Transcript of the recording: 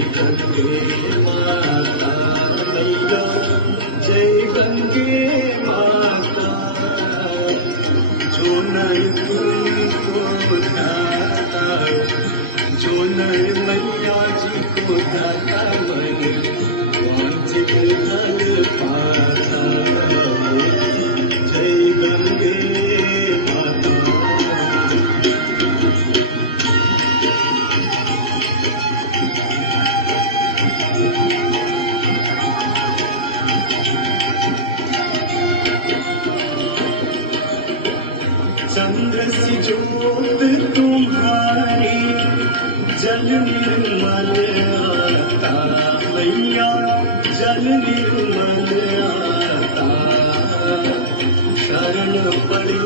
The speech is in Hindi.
गंगे माता मैया, जय गंगे माता। जो नर तुमको दाता, जो नर मैया जी को दाता मन वांछित फल पाता। जय गंगे माता। चंद्र सी ज्योत तुम्हारी, जल निर्मल आता मैया, जल निर्मल आता। शरण पड़ी